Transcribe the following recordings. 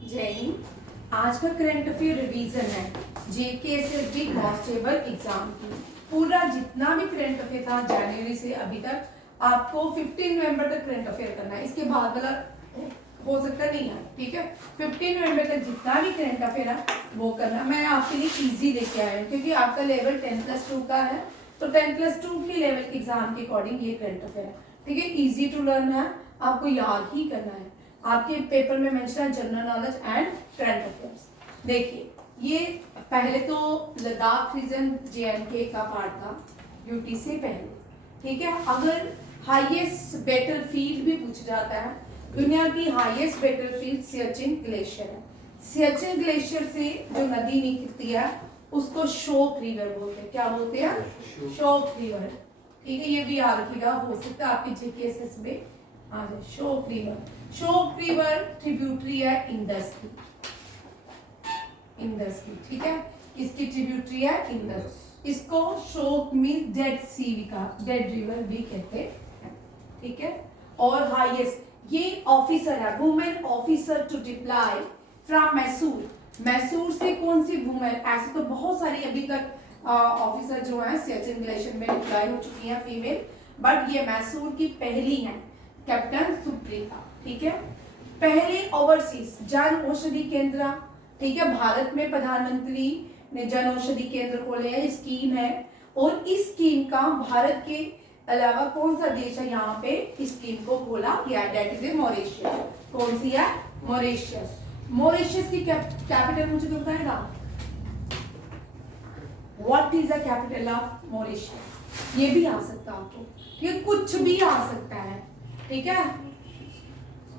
जय हिंद। आज का करंट अफेयर रिवीजन है जेकेएसएसबी कांस्टेबल एग्जाम की। पूरा जितना भी करंट अफेयर था जनवरी से अभी तक आपको 15 नवंबर तक करंट अफेयर करना है। इसके बाद वाला हो सकता नहीं है, ठीक है। 15 नवंबर तक जितना भी करंट अफेयर है वो करना। मैं आपके लिए इजी लेके आया हूँ क्योंकि आपका लेवल 10+2 का है, तो 10+2 के लेवल के एग्जाम के अकॉर्डिंग ये करंट अफेयर है, ठीक है। इजी टू लर्न है, आपको याद ही करना है। आपके पेपर में मेंशन है general knowledge and current affairs. देखिए, ये पहले तो लद्दाख रीजन जेएंडके का पार्ट था यूटी से पहले, ठीक है। अगर हाईएस्ट बैटलफील्ड भी पूछ जाता है, दुनिया की हाईएस्ट बैटलफील्ड सियाचिन ग्लेशियर है। सियाचिन ग्लेशियर से जो नदी निकलती है उसको शोक रिवर बोलते हैं। क्या बोलते हैं? शोक रिवर, ठीक है। ये भी याद रखिएगा, हो सकता है आपके जीकेएसएस में आ जाए। शोक रिवर, शोक रिवर ट्रिब्यूटरी है इंडस की, इंडस की, ठीक है। इसकी ट्रिब्यूटरी है इंडस। इसको शोक मीन डेड सी का, डेड रिवर भी कहते हैं, ठीक है। और हाईएस्ट ये ऑफिसर है, women officer to deploy from Mysore. Mysore से कौन सी वुमेन? ऐसे तो बहुत सारी अभी तक ऑफिसर जो है सियाचिन ग्लेशियर में डिप्लॉय हो चुकी हैं फीमेल, बट ये मैसूर की पहली है, कैप्टन सुप्रीका, ठीक है। पहले ओवरसीज जन औषधि केंद्र, ठीक है। भारत में प्रधानमंत्री ने जन औषधि केंद्र खोले हैं, स्कीम है। और इस स्कीम का भारत के अलावा कौन सा देश है यहाँ पे इस स्कीम को खोला गया? That is Mauritius. कौन सी है? मॉरिशियस। मॉरिशियस की कैपिटल मुझे तो बताएगा, what is the capital of Mauritius? ये भी आ सकता है आपको, ये कुछ भी आ सकता है, ठीक है।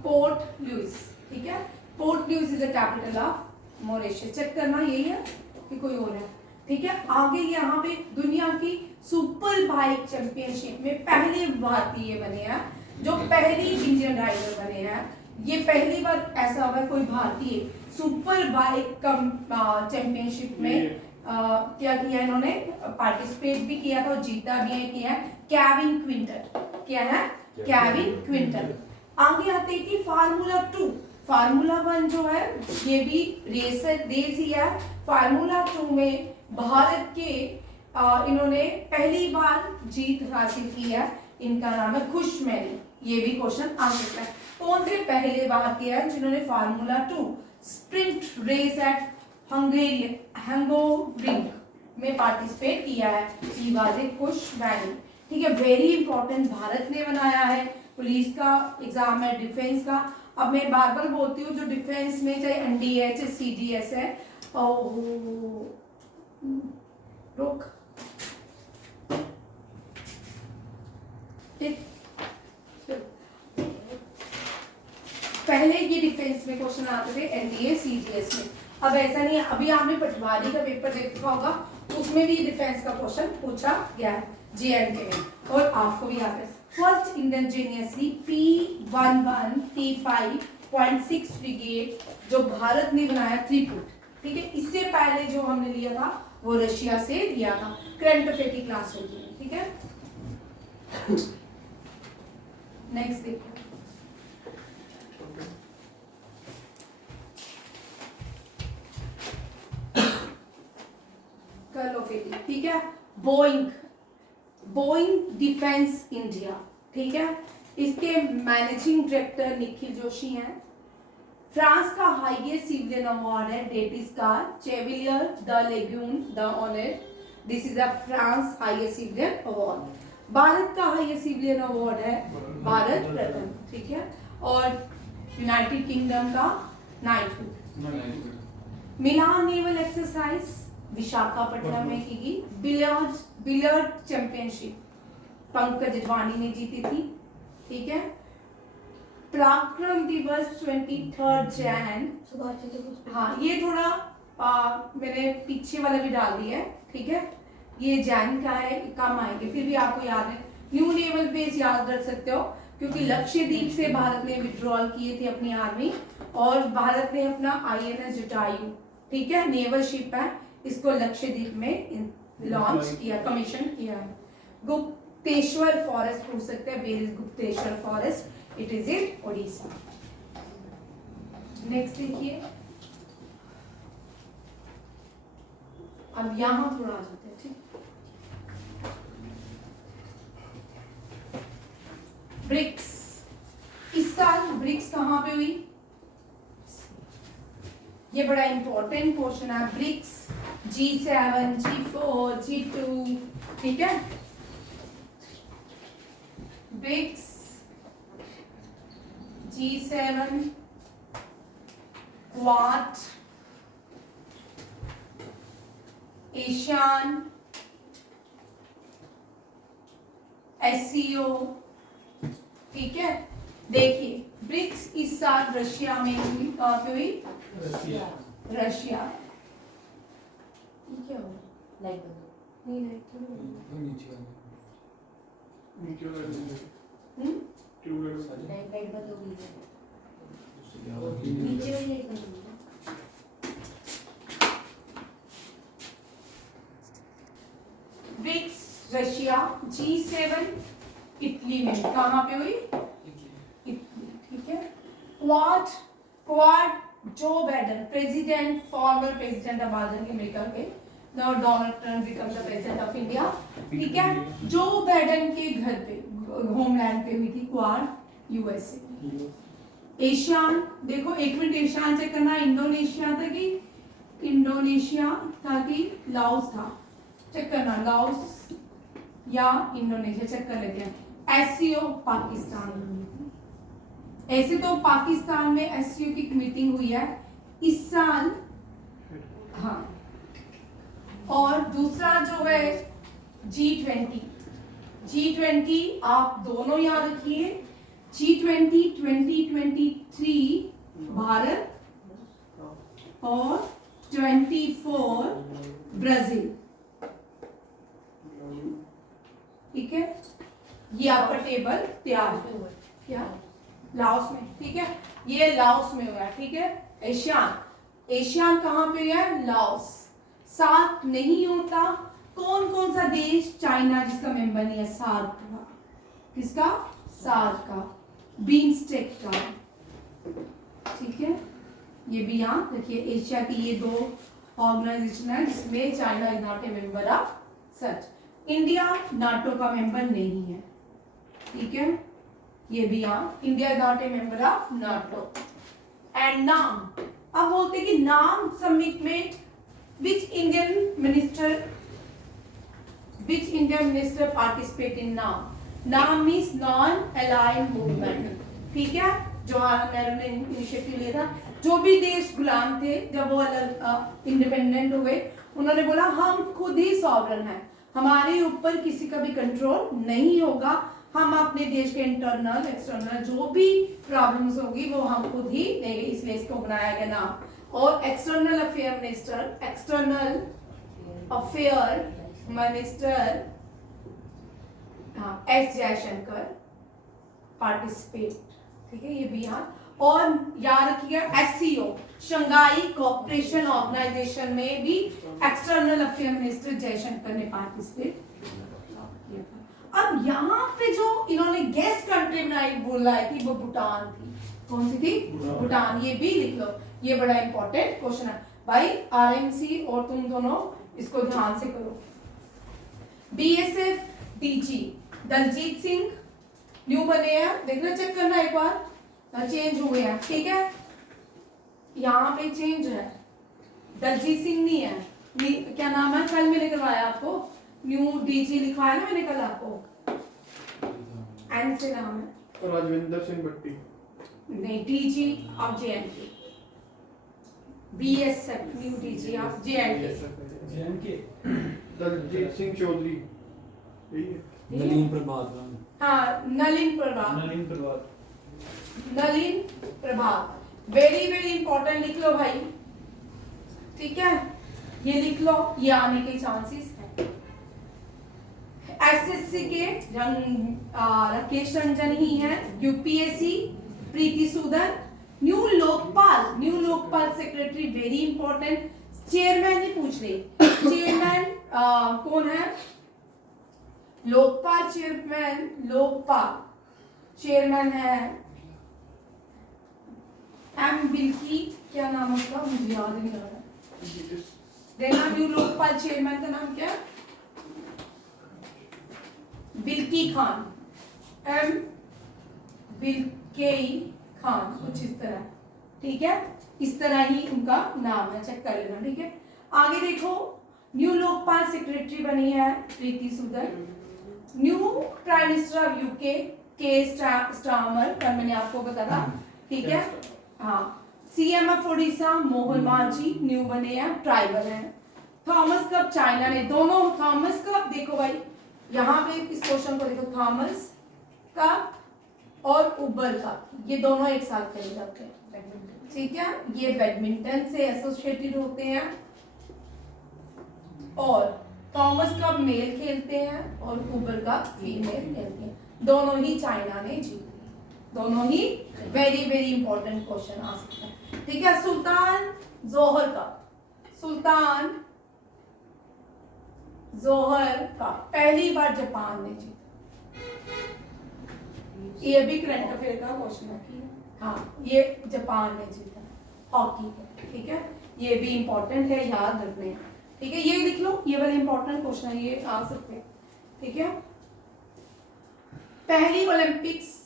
पोर्ट लुइस, ठीक है। Port Louis is the capital of Mauritius. Check करना यही है कि कोई और है, ठीक है। आगे यहाँ पे दुनिया की सुपर बाइक चैंपियनशिप में पहले भारतीय बने हैं, जो पहली इंडियन राइडर बने हैं। ये पहली बार ऐसा हुआ कोई भारतीय सुपर बाइक चैंपियनशिप में क्या किया इन्होंने, पार्टिसिपेट भी किया था और जीता भी है, किया है। केविन क्विंटल, क्या है? Kevin quintal. आगे आते हैं कि फार्मूला 2, फार्मूला 1 जो है ये भी रेसर रेस ही है। फार्मूला 2 में भारत के इन्होंने पहली बार जीत हासिल की है, इनका नाम है खुशमेली। ये भी क्वेश्चन आ सकता है, कौन से पहले भारतीय हैं जिन्होंने फार्मूला 2 स्प्रिंट रेस एट हंगोरिंग में पार्टिसिपेट किया है? ही वाज ए खुशमेली, ठीक है। वेरी इंपॉर्टेंट, भारत ने बनाया है। पुलिस का एग्जाम है, डिफेंस का। अब मैं बार बार बोलती हूँ, जो डिफेंस में चाहे एनडीए चाहे सीडीएस है, रुक पहले ये डिफेंस में क्वेश्चन आते थे, एनडीए सीडीएस में। अब ऐसा नहीं है। अभी आपने पटवारी का पेपर देखा होगा, उसमें भी डिफेंस का क्वेश्चन पूछा गया है जेएंडके में, और आपको भी आता है। First indigenously P11 T5.6 frigate जो भारत ने बनाया 3 फुट, ठीक है। इससे पहले जो हमने लिया था वो रशिया से लिया था। करंट अफेयर की क्लास होगी, ठीक है। नेक्स्ट देखिए, कर लो फिर, ठीक है। बोइंग, बोइंग डिफेंस इंडिया, ठीक है। इसके मैनेजिंग डायरेक्टर निखिल जोशी हैं। फ्रांस का हाईएस्ट सिविलियन अवार्ड है, डेट इज का chevalier de Legion de honour. This is the France highest civilian award. Bharat का हाईएस्ट सिविलियन अवार्ड है भारत रत्न, ठीक है। और यूनाइटेड किंगडम का नाइटहुड। मिलान नेवल एक्सरसाइज विशाखापट्टनम में की गई। बिलियर्ड चैंपियनशिप पंकज अडवाणी ने जीती थी, ठीक है। पराक्रम दिवस 23 जैन, हाँ ये थोड़ा मैंने पीछे वाला भी डाल दिया है, ठीक है। ये जैन का है, कम आएंगे, फिर भी आपको याद है। न्यू नेवल बेस याद रख सकते हो क्योंकि लक्षद्वीप से भारत ने विड्रॉल किए थे अपनी आर्मी, और भारत ने अपना आईएनएस जटायु, ठीक है, नेवल शिप है, इसको लक्षद्वीप में लॉन्च किया, कमीशन किया है। गुप्तेश्वर फॉरेस्ट पूछ सकते हैं, where is Gupteshwar forest? It is in Odisha. Next देखिए, अब यहां थोड़ा आ जाते हैं, ठीक। ब्रिक्स, इस साल ब्रिक्स कहां पे हुई? ये बड़ा इंपॉर्टेंट क्वेश्चन है। ब्रिक्स G7, G4, G2, ठीक है। BRICS G7, quad, ASEAN, SCO, ठीक है। देखिए ब्रिक्स इस साल रशिया में हुई, कहां पे हुई? रशिया। क्या हो? लाइट नहीं लाइट तो लाइट बंद हो गई है, नीचे वाली लाइट बंद हो गई है। ब्रिक्स रशिया, G7 इटली में, कहां पे हुई? इटली, ठीक है। Quad, Quad Joe Biden president, former president of America के, now Donald Trump become the president of India, ठीक है। जो बाइडेन के घर पे, होमलैंड पे हुई थी क्वाड, यूएसए। एशियान, देखो एक मिनट एशियान चेक करना, इंडोनेशिया था कि लाओस था, चेक करना लाओस या इंडोनेशिया, चेक कर लेते हैं। एससीओ पाकिस्तान, ऐसे तो पाकिस्तान में एससीओ की मीटिंग हुई है इस साल, हाँ। और दूसरा जो है G20, G20 आप दोनों याद रखिए, G20 2023 भारत और 24 ब्राजील, ठीक है। ये आपका टेबल तैयार है, क्या लाओस में, ठीक है। ये लाओस में हुआ है, ठीक है। एशियान, एशियान कहां पे है? लाओस। सार्क नहीं होता, कौन कौन सा देश? चाइना जिसका मेंबर नहीं है सार्क का, किसका? सार्क का, बीमस्टेक का, ठीक है। ये भी यहाँ देखिए, एशिया की ये दो ऑर्गेनाइजेशन है जिसमें China is not a member of such. India NATO का मेंबर नहीं है, ठीक है। ये भी यहाँ India is not a member of NATO. And नाम, अब बोलते कि नाम समिट में which Indian minister participate in NAM? NAM means non-aligned movement, ठीक है। जवाहरलाल नेहरू ने इनिशिएटिव लिया था, जो भी देश गुलाम थे जब वो अलग इंडिपेंडेंट हुए, उन्होंने बोला हम खुद ही सॉवरन हैं, हमारे ऊपर किसी का भी कंट्रोल नहीं होगा, हम अपने देश के इंटरनल एक्सटर्नल जो भी प्रॉब्लम्स होगी वो हम खुद ही लेंगे, इसलिए इसको बनाया गया नाम। और external affair minister S Jaishankar participate, ठीक है। ये भी यहाँ, और याद रखिएगा एससीओ शंघाई कोऑपरेशन ऑर्गेनाइजेशन में भी एक्सटर्नल अफेयर मिनिस्टर जयशंकर ने पार्टिसिपेट किया था। अब यहाँ पे जो इन्होंने गेस्ट कंट्री बनाई बोला है कि वो भूटान थी, कौन सी थी? भूटान। ये भी लिख लो, ये बड़ा इंपॉर्टेंट क्वेश्चन है भाई, आरएमसी और तुम दोनों इसको ध्यान से करो। BSF DG Daljeet Singh new बने हैं, देखना चेक करना एक बार, चेंज हुए हैं, ठीक है। यहाँ पे चेंज है, दलजीत सिंह नहीं है, क्या नाम है? कल मैंने करवाया आपको, न्यू डीजी लिखवाया ना मैंने कल आपको, एन से नाम है राजविंदर सिंह भट्टी, नहीं DG of J and K, BSF new DG of J and K, Daljit Singh Chaudhary, Nalin Prabhat, हाँ Nalin Prabhat, Nalin Prabhat, very very important, लिख लो भाई, ठीक है। ये लिख लो, ये आने के चांसेस है। एसएससी के राकेश रंजन ही है, UPSC Preeti Sudan, new Lokpal secretary very important. Chairman नहीं पूछ रही, चेयरमैन कौन है? लोकपाल चेयरमैन है एम बिल्की, क्या नाम है उसका मुझे याद नहीं आ रहा। देना न्यू लोकपाल चेयरमैन का नाम क्या है? Bilgi Khan, M Bilgi Khan, कुछ इस तरह, ठीक है, इस तरह ही उनका नाम है, चेक कर लेना, ठीक है। आगे देखो, न्यू लोकपाल सेक्रेटरी बनी है Preeti Sudan. New prime minister of UK Keir Starmer, कल मैंने आपको बताया, ठीक है, हाँ। CM of Odisha Mohan Majhi new बने हैं, ट्राइबल हैं। थॉमस कप चाइना ने, दोनों थॉमस कप देखो भाई, यहाँ पे इस क्वेश्चन को देखो, थॉमस कप और उबर कप, ये दोनों एक साथ खेले जाते हैं, ठीक है, ये बैडमिंटन से एसोसिएटेड होते हैं। और थॉमस कप मेल खेलते हैं और उबर कप फीमेल खेलते हैं, दोनों ही चाइना ने जीती, दोनों ही वेरी वेरी इंपॉर्टेंट क्वेश्चन आ सकता है, ठीक है। सुल्तान जोहर कप, सुल्तान जोहर कप पहली बार जापान ने जीता, ये भी करंट अफेयर का क्वेश्चन है, हाँ, ये जापान ने जीता हॉकी का, ठीक है, ये भी इंपॉर्टेंट है, याद रखने, ठीक है, ये लिख लो, ये वाले इंपॉर्टेंट क्वेश्चन है, ये आ सकते हैं, ठीक है। पहली ओलंपिक्स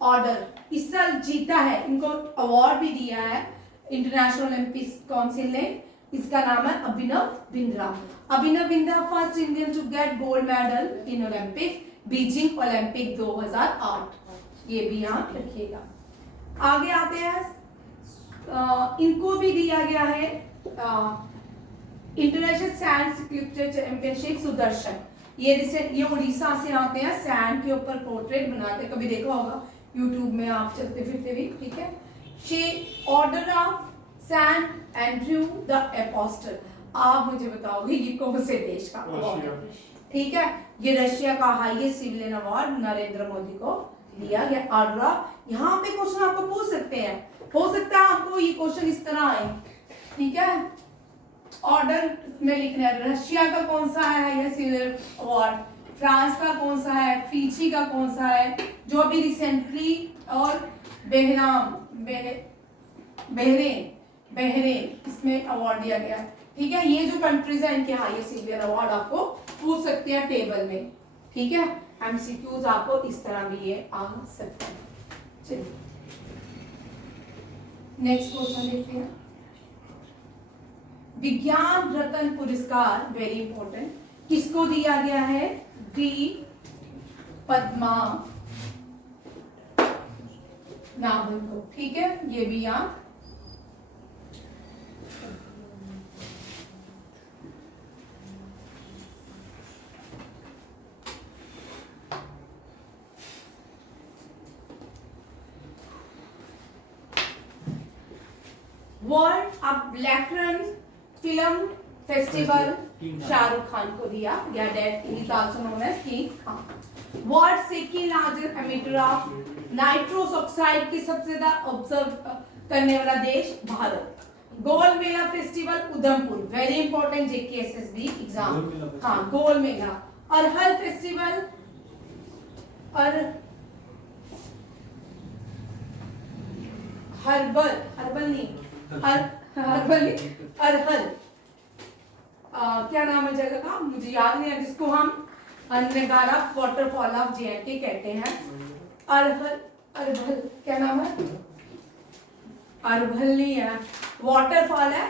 ऑर्डर इस साल जीता है, इनको अवार्ड भी दिया है इंटरनेशनल ओलंपिक्स काउंसिल ने, इसका नाम है Abhinav Bindra. Abhinav Bindra first Indian to get gold medal in Olympic Beijing Olympic 2008, ये भी यहाँ रखिएगा। आगे आते हैं, इनको भी दिया गया है international sand sculpture championship Sudarshan, ये उड़ीसा से आते हैं, सैंड के ऊपर पोर्ट्रेट बनाते, कभी देखा होगा यूट्यूब में आप चलते फिरते भी, ठीक है। She order of sand Andrew the apostle, आप मुझे बताओगे ये कौन से देश का अवार्ड है, ठीक है, ये रशिया का highest civilian award Narendra Modi को दिया गया ऑर्डर। यहाँ पे क्वेश्चन आपको पूछ सकते हैं, हो सकता है आपको ये क्वेश्चन इस तरह आए, ठीक है, ऑर्डर में लिखना है रशिया का कौन सा है ये सिविलियन अवार्ड, फ्रांस का कौन सा है, फिजी का कौन सा है, जो अभी रिसेंटली, और बहरेन इसमें अवार्ड दिया गया है, ठीक है। ये जो कंट्रीज है इनके हाईएस्ट सिविलियन अवार्ड आपको पूछ सकते हैं टेबल में, ठीक है। एमसीक्यूज आपको इस तरह भी ये आ सकते हैं। चलिए नेक्स्ट क्वेश्चन देखते हैं। विज्ञान रत्न पुरस्कार वेरी इंपॉर्टेंट किसको दिया गया है? डी पद्मा नावल को, ठीक है, ये भी आप world of black run film festival Shahrukh Khan को दिया गया, that is also known as King Khan. World second largest emitter of nitrous oxide की सबसे ज्यादा ऑब्जर्व करने वाला देश Bharat. Gol Mela festival Udhampur, very important JKSSB exam, हाँ गोल मेला। अरहल फेस्टिवल, अरहल क्या नाम है जगह का मुझे याद नहीं है, जिसको हम नगारा वाटरफॉल ऑफ जेएनके कहते हैं। अरहल क्या नाम है? अरहल नहीं है, वाटरफॉल है,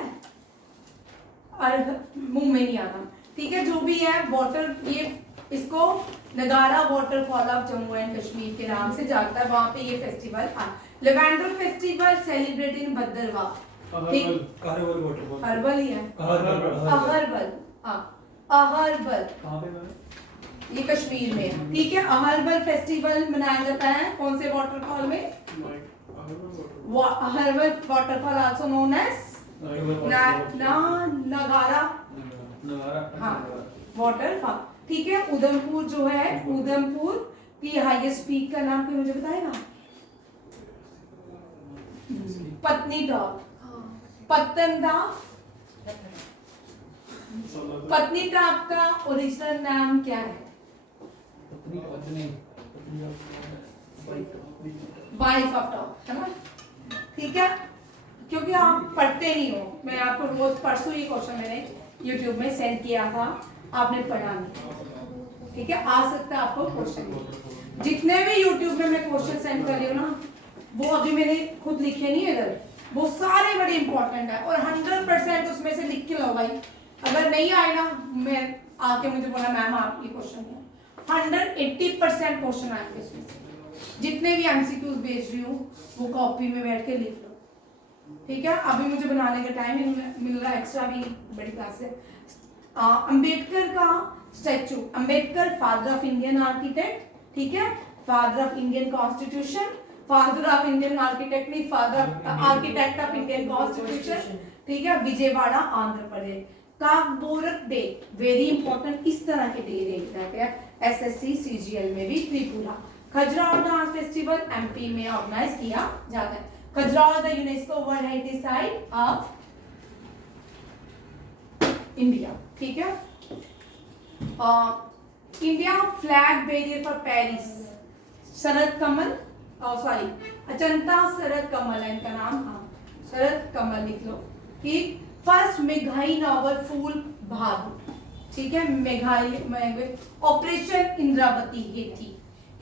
मुंह में नहीं आता, ठीक है, जो भी है वाटर, ये इसको नगारा waterfall of Jammu and Kashmir के नाम से जानता है, वहां पे ये फेस्टिवल है। Lavender festival celebrate in Bhadrawah, ठीक, हर्बल ही है, अहरबल, हाँ अहरबल, कहाँ पे मैम? ये कश्मीर में है, ठीक है। अहरबल फेस्टिवल मनाया जाता है कौन से वाटरफॉल में? Aharbal waterfall also known as Niagara, हाँ वाटरफॉल, ठीक है। उधमपुर जो है, उधमपुर की हाईएस्ट पीक का नाम कोई मुझे बताएगा? पत्नीटॉप, पतंगटॉप, पत्नीटॉप का ओरिजिनल नाम क्या है? वाइफ ऑफ टॉप, है ना? ठीक है, क्योंकि आप पढ़ते नहीं हो। मैं आपको रोज परसों ये क्वेश्चन मैंने यूट्यूब में सेंड किया था, आपने पढ़ा नहीं। ठीक है, आ सकता है आपको क्वेश्चन। जितने भी यूट्यूब में मैं क्वेश्चन सेंड कर रही हूँ ना, वो अभी मैंने खुद लिखे नहीं है इधर, वो सारे बड़े इंपॉर्टेंट है और 100% उसमें से लिख के लो भाई। अगर नहीं आए ना, मैं आके मुझे बोला मैम आप ये क्वेश्चन है, 180% क्वेश्चन आएंगे इसमें से। जितने भी एमसीक्यूज भेज रही हूँ वो कॉपी में बैठ के लिख लो। ठीक है, अभी मुझे बनाने का टाइम मिल रहा है, एक्स्ट्रा भी बड़ी क्लास है। अंबेडकर का statue, Ambedkar father of Indian architect, ठीक है, father of Indian constitution, father of Indian architect नहीं, father architect of Indian constitution, ठीक है, Vijayawada Andhra Pradesh. Kokborok day very important, इस तरह के डे रहते हैं एसएससी सीजीएल में भी। Tripura Khajuraho dance festival MP में ऑर्गेनाइज किया जाता है। Khajuraho the UNESCO world heritage site of India, ठीक है। India flag bearer for Paris, Sharath Kamal, sorry Achanta Sharath Kamal है इनका नाम, हाँ शरद कमल लिख लो। ठीक, फर्स्ट मेघाई नॉवल फूल बहादुर, ठीक है, मेघाई ऑपरेशन इंद्रावती हेथी,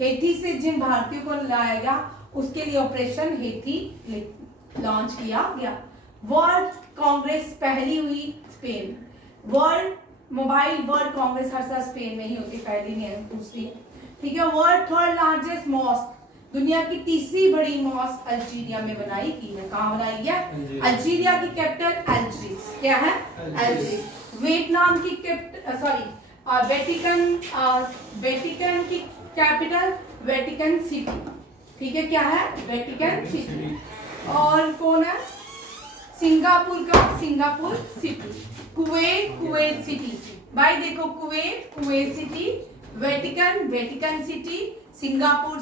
हेथी से जिन भारतीयों को लाया गया उसके लिए ऑपरेशन हेथी लॉन्च किया गया। वर्ल्ड कांग्रेस पहली हुई Spain, world mobile world congress हर साल स्पेन में ही होती, पहली नहीं है दूसरी है, ठीक है। वर्ल्ड थर्ड लार्जेस्ट मॉस्क, दुनिया की तीसरी बड़ी मॉस्क अल्जीरिया में बनाई की है। कहाँ बनाई है? अल्जीरिया की कैपिटल अल्जीरिस, क्या है? अल्जीरिस। वियतनाम की वेटिकन की कैपिटल वेटिकन सिटी, ठीक है, क्या है? Vatican city. और कौन है? सिंगापुर का सिंगापुर सिटी, कुवैत सिटी, भाई देखो Kuwait city, Vatican city, Singapore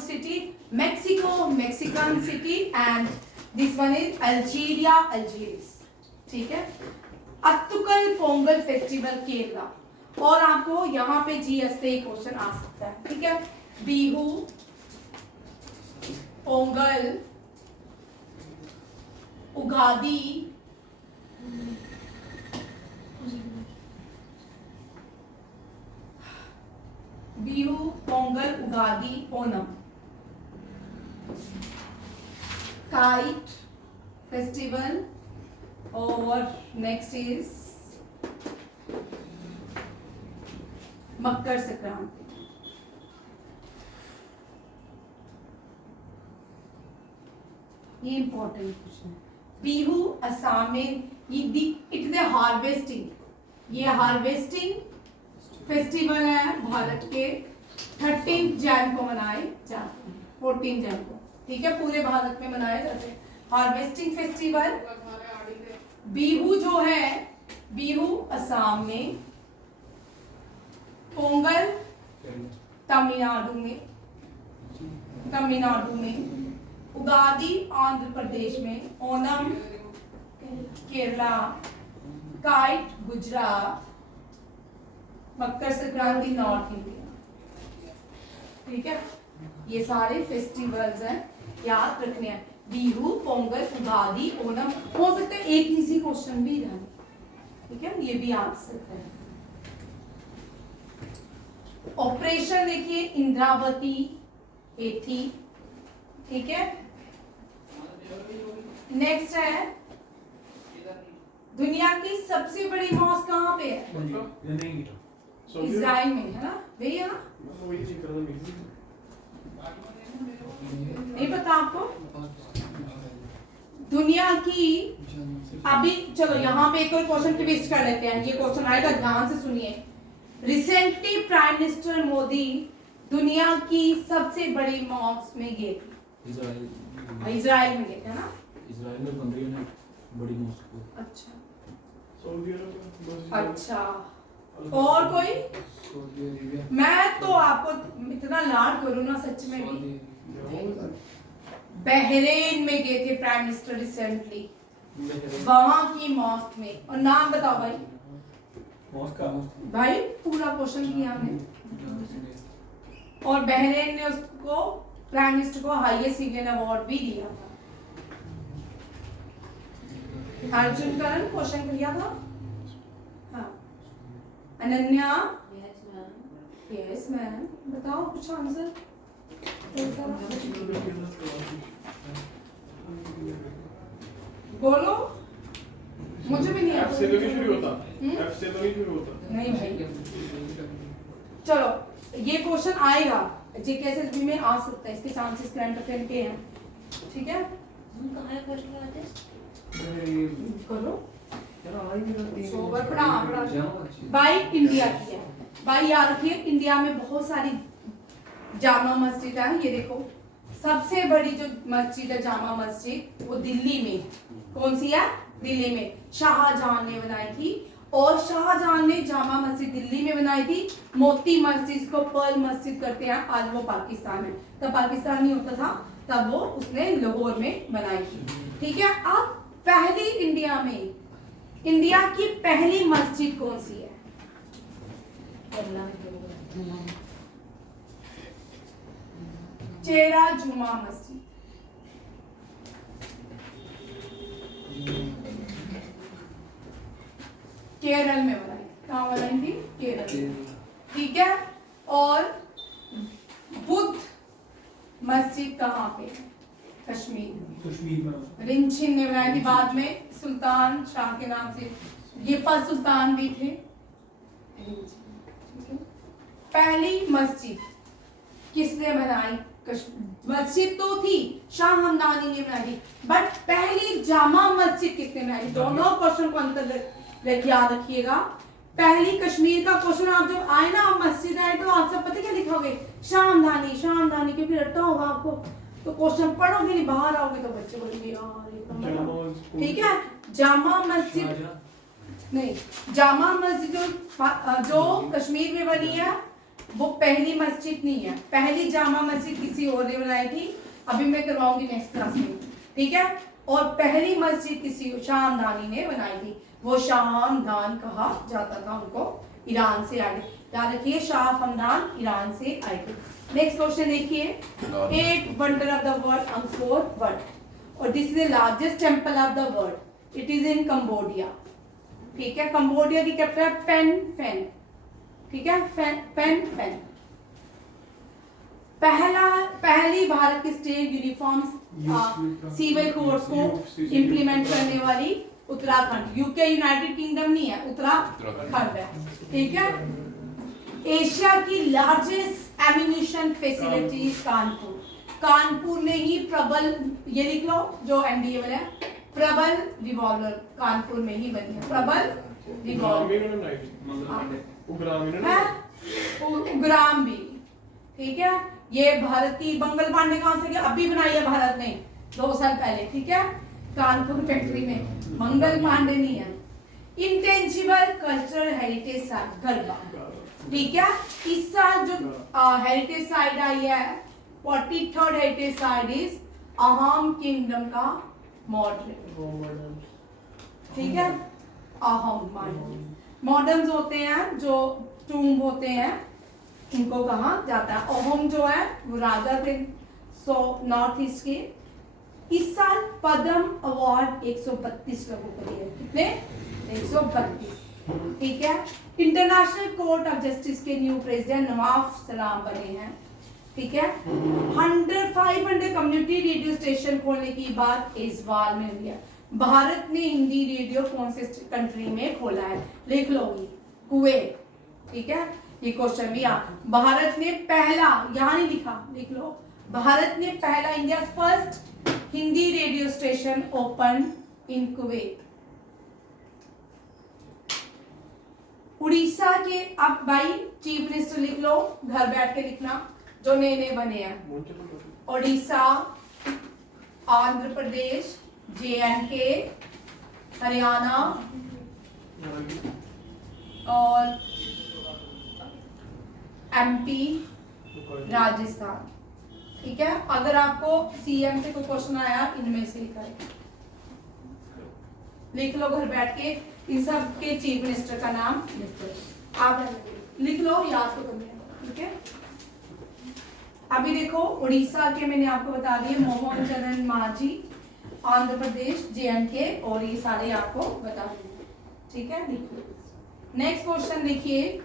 city, Mexico Mexican city and this one is Algeria Algiers, ठीक है। अत्तुकल पोंगल फेस्टिवल केरला, और आपको यहाँ पे जीएस से क्वेश्चन आ सकता है, ठीक है। बिहू, पोंगल, उगादी, बिहू, पोंगल, उगादी, ओनम, काइट फेस्टिवल, और नेक्स्ट इज मकर संक्रांति। ये इंपॉर्टेंट क्वेश्चन है। बिहू असम में इट इज हार्वेस्टिंग, ये हार्वेस्टिंग फेस्टिवल है भारत के 13 जैन को मनाए जाते हैं, 14 जैन को, ठीक है, पूरे भारत में मनाए जाते हैं हार्वेस्टिंग फेस्टिवल। बिहू जो है, बिहू असम में, पोंगल तमिलनाडु में, उगादी आंध्र प्रदेश में, Onam Kerala, kite Gujarat, Makar Sankranti north India, ठीक है। ये सारे फेस्टिवल्स हैं, याद रखने हैं। बिहू, पोंगल, उगादी, ओनम, हो सकता है एक इजी क्वेश्चन भी रहे, ठीक है, ये भी आ सकता है। ऑपरेशन देखिए इंद्रावती हेथी, ठीक है। नेक्स्ट है दुनिया की सबसे बड़ी मॉस्क कहाँ पे है? इजराइल में है ना, वही है ना? नहीं पता आपको? दुनिया की, अभी चलो यहाँ पे एक और क्वेश्चन ट्विस्ट कर लेते हैं, ये क्वेश्चन आएगा, ध्यान से सुनिए। रिसेंटली प्राइम मिनिस्टर मोदी दुनिया की सबसे बड़ी मॉस्क में गए थे, इजराइल में गए थे ना? इजराइल में बन रही है ना बड़ी मॉस्क। अच्छा सऊदी अरब, अच्छा, और कोई? मैं तो आपको इतना लाड करूँ ना सच में भी। बहरीन में गए थे प्राइम मिनिस्टर रिसेंटली, वहां की मॉस्क में, और नाम बताओ भाई। मॉस्क का भाई पूरा क्वेश्चन किया हमने, और बहरीन ने उसको प्राइम मिनिस्टर को हाईएस्ट सिविलियन अवार्ड भी दिया था। अर्जुन करण क्वेश्चन किया था। हाँ Ananya yes ma'am. Yes ma'am, बताओ कुछ आंसर। बोलो, मुझे भी नहीं एफ आता। से तो नहीं शुरू होता, हम्म? एफ से तो नहीं शुरू होता। नहीं भाई, चलो ये क्वेश्चन आएगा जीकेएसएसबी में आ सकता है, इसके चांसेस करंट अफेयर के हैं, ठीक है। हम कहाँ है फर्स्ट बात है? करो यार आ ही नहीं रहा सोबर पढ़ा पढ़ा जाओ अच्छी बाई इंडिया की है। बाई याद रखिए, इंडिया में बहुत सारी जामा मस्जिद है। ये देखो सबसे बड़ी जो मस्जिद है जामा मस्जिद वो दिल्ली में, कौन सी है? दिल्ली में शाहजहां ने बनाई थी। और शाहजहां ने जामा मस्जिद दिल्ली में बनाई थी। मोती मस्जिद को पर्ल मस्जिद करते हैं, आज वो पाकिस्तान है, तब पाकिस्तान नहीं होता था, तब वो उसने लाहौर में बनाई थी, ठीक है। अब पहली इंडिया की पहली मस्जिद कौन सी है? केरला में क्यों? चेरा जुमा मस्जिद। केरल में बनाई, कहाँ बनाई थी? केरल में, ठीक है। और बुद्ध मस्जिद कहाँ पे है? कश्मीर में, कश्मीर में रिंचिन ने बनाई थी। बाद में सुल्तान शाह के नाम से ये फर्स्ट सुल्तान भी थे। ठीक है? पहली मस्जिद किसने बनाई? मस्जिद तो थी शाह हमदानी ने बनाई थी, बट पहली जामा मस्जिद किसने बनाई? दोनों क्वेश्चन को अंतर याद रखिएगा। पहली कश्मीर का क्वेश्चन आप जब आए ना, आप मस्जिद आए तो आप सब पता क्या लिखोगे? शाह हमदानी, क्योंकि रट्टा होगा आपको, तो क्वेश्चन पढ़ोगे नहीं, बाहर आओगे तो बच्चे बोलेंगे यार ये तो मतलब। ठीक है, जामा मस्जिद नहीं, जामा मस्जिद जो कश्मीर में बनी है वो पहली मस्जिद नहीं है। पहली जामा मस्जिद किसी और ने बनाई थी, अभी मैं करवाऊंगी नेक्स्ट क्लास में, ठीक है। और पहली मस्जिद किसी शाह हमदानी ने बनाई थी, वो शाह हमदान कहा जाता था उनको, ईरान से आए थे, याद रखिए शाह हमदान ईरान से आए थे। नेक्स्ट क्वेश्चन देखिए, 8 wonder of the world, Angkor world, और this is the largest temple of the world, it is in Cambodia, ठीक है। कंबोडिया की कैपिटल है पेन फेन, ठीक है, पेन फेन। पहली भारत की स्टेट यूनिफॉर्म सिविल कोड्स को इम्प्लीमेंट करने वाली उत्तराखंड, यूके यूनाइटेड किंगडम नहीं है, उत्तराखंड है, ठीक है। एशिया की largest ammunition facility Kanpur, Kanpur में ही प्रबल, ये लिख लो जो एमडीएबल है, प्रबल रिवॉल्वर कानपुर में ही बनी है, प्रबल रिवॉल्वर, उग्राम भी, ठीक है। ये भारत की मंगल पांडे कहां से, अभी बनाई है भारत ने 2 साल पहले, ठीक है, कानपुर फैक्ट्री में, मंगल पांडे नहीं है। Intangible cultural heritage site garba, ठीक है। इस साल जो हेरिटेज साइट आई है 43rd heritage site is Ahom kingdom का मॉडर्न, ठीक है। अहोम मॉडर्न्स होते हैं जो टूम्ब होते हैं, इनको कहा जाता है। अहोम जो है वो राजा थे नॉर्थ ईस्ट के। इस साल पद्म अवार्ड 132 लोगों को दिए, कितने? 132, ठीक है। इंटरनेशनल कोर्ट ऑफ जस्टिस के न्यू प्रेसिडेंट नवाब सलाम बने हैं, ठीक है। 500 कम्युनिटी रेडियो स्टेशन खोलने की बात इस बार में हुई है। भारत ने हिंदी रेडियो कौन से कंट्री में खोला है? लिख लो, कुवैत, ठीक है। ये क्वेश्चन भी आ, भारत ने पहला, यहाँ नहीं लिखा, लिख लो, भारत ने पहला, India first Hindi radio station open in Kuwait. Orissa के, अब भाई चीफ मिनिस्टर लिख लो, घर बैठ के लिखना जो नए नए बने हैं, उड़ीसा, आंध्र प्रदेश, JNK, हरियाणा और MP, राजस्थान, ठीक है। अगर आपको CM से कोई क्वेश्चन आया इनमें से लिख लो घर बैठ के, इन सब के चीफ मिनिस्टर का नाम लिख लो, आप लिख लो, याद तो करना, ठीक है। अभी देखो उड़ीसा के मैंने आपको बता दिए, मोहन चरण मांझी, आंध्र प्रदेश, जे&के, और ये सारे आपको बता देंगे। ठीक है, देखिए नेक्स्ट क्वेश्चन देखिए,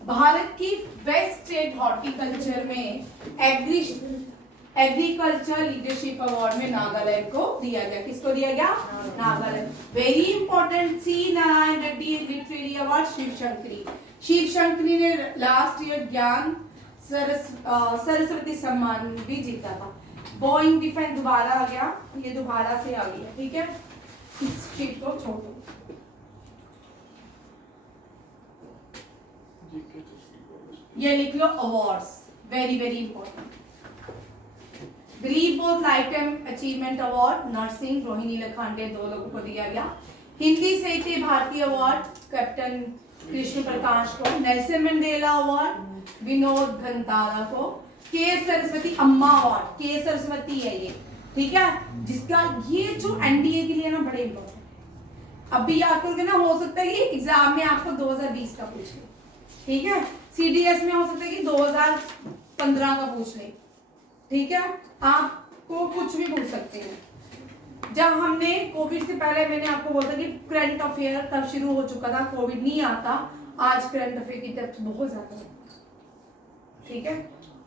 भारत की बेस्ट स्टेट हॉर्टिकल्चर में एग्रीकल्चर लीडरशिप अवार्ड में नागालैंड को दिया गया। किसको दिया गया? नागालैंड। वेरी इंपॉर्टेंट, सी नारायण रेड्डी लिटरेरी अवार्ड शिव शंकरी ने लास्ट ईयर ज्ञान सरस्वती सम्मान भी जीता था। बोइंग डिफेंस दोबारा आ गया, ये दोबारा से आ गया। ठीक है, इस शीट को छोड़ दो। ये लिख लो अवार्ड्स, वेरी वेरी इंपॉर्टेंट। गरीब both lifetime achievement award Narsingh Rohini Lakhande, 2 लोगों को दिया गया। हिंदी साहित्य भारतीय अवार्ड कैप्टन कृष्ण प्रकाश को। नेल्सन मंडेला अवार्ड विनोद घनतारा को। के सरस्वती अम्मा अवार्ड, के सरस्वती है ये, ठीक है, जिसका ये जो एनडीए के लिए ना बड़े इंपॉर्टेंट। अभी याद करोगे ना, हो सकता है कि एग्जाम में आपको 2020 का पूछ ले, ठीक है, सीडीएस में हो सकता है कि 2015 का पूछ ले, ठीक है, आपको कुछ भी पूछ सकते हैं। जब हमने कोविड से पहले मैंने आपको बोला था कि करंट अफेयर तब शुरू हो चुका था, कोविड नहीं आता, आज करंट अफेयर की डेप्थ बहुत ज्यादा है, ठीक है।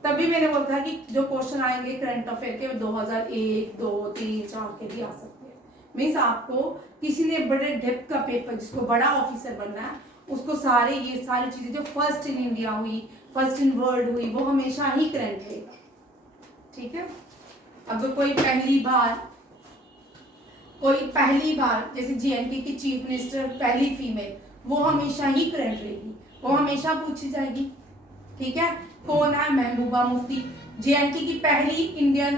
तभी मैंने बोला था कि जो क्वेश्चन आएंगे करंट अफेयर के 2001, 2, 3, 4 के भी आ सकते हैं। मीन्स आपको किसी ने बड़े डेप्थ का पेपर, जिसको बड़ा ऑफिसर बनना है, उसको सारे ये सारी चीजें जो फर्स्ट इन इंडिया हुई, फर्स्ट इन वर्ल्ड हुई, वो हमेशा ही करंट रहेगा, ठीक है। अगर कोई पहली बार जैसे जे&के की चीफ मिनिस्टर पहली फीमेल, वो हमेशा ही करंट रहेगी, वो हमेशा पूछी जाएगी, ठीक है। कौन है? महबूबा मुफ्ती। जे&के की पहली इंडियन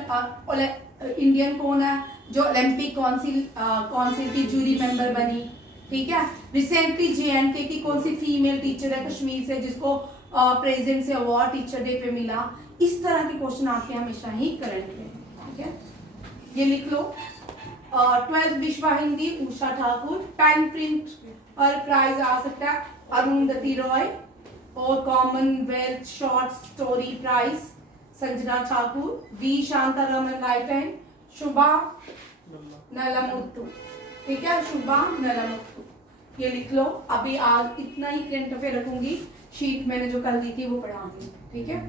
कौन है जो ओलंपिक काउंसिल की जूरी मेंबर बनी, ठीक है। रिसेंटली जे&के की कौन सी फीमेल टीचर है कश्मीर से जिसको प्रेसिडेंट से अवार्ड टीचर डे पे मिला। इस तरह के क्वेश्चन आपके हमेशा ही करंट है, ठीक है। ये लिख लो। 12th Vishwa Hindi Usha Thakur. PEN Pinter पर प्राइज आ सकता है अरुंधति रॉय। और Commonwealth short story prize Sanjana Thakur. V Shantaraman life and Shubha Nalamuthu, ठीक है, शुभा नलमुत्तु, ये लिख लो। अभी आज इतना ही करंट अफेयर रखूंगी, शीट मैंने जो कल दी थी वो पढ़ा दी, ठीक है।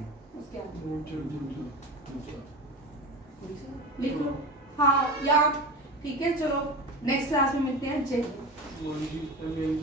उसके बाद लिख लो, हाँ, या ठीक है, चलो नेक्स्ट क्लास में मिलते हैं। जय हिंद।